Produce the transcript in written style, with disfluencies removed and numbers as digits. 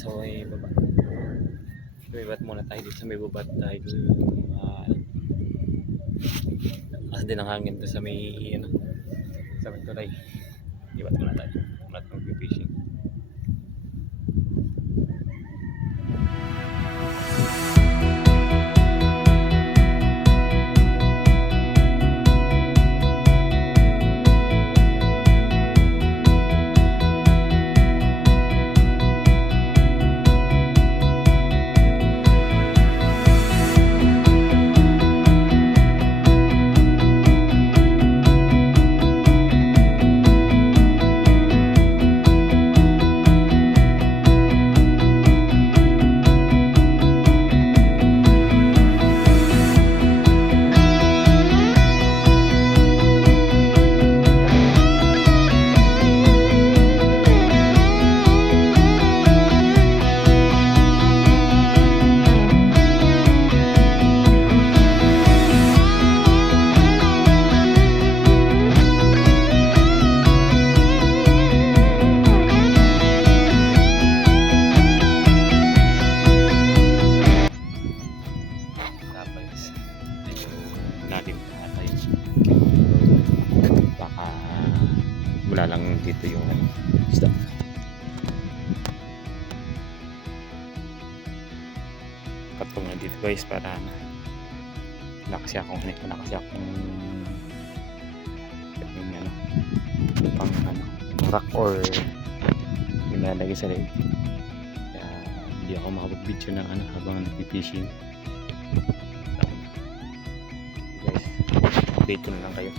sa may baba. Lumibat muna tayo dito sa may baba dahil as din ang hangin to sa may sa may tulay. Libat muna tayo. Muna tayo mag-fishing. Wala lang dito yung isda. Katong na dito guys para wala kasi akong pang rock or nilalagay sa leg. Kaya hindi ako makapag-video ng habang nag-fishing. Guys, update ko na lang kayo.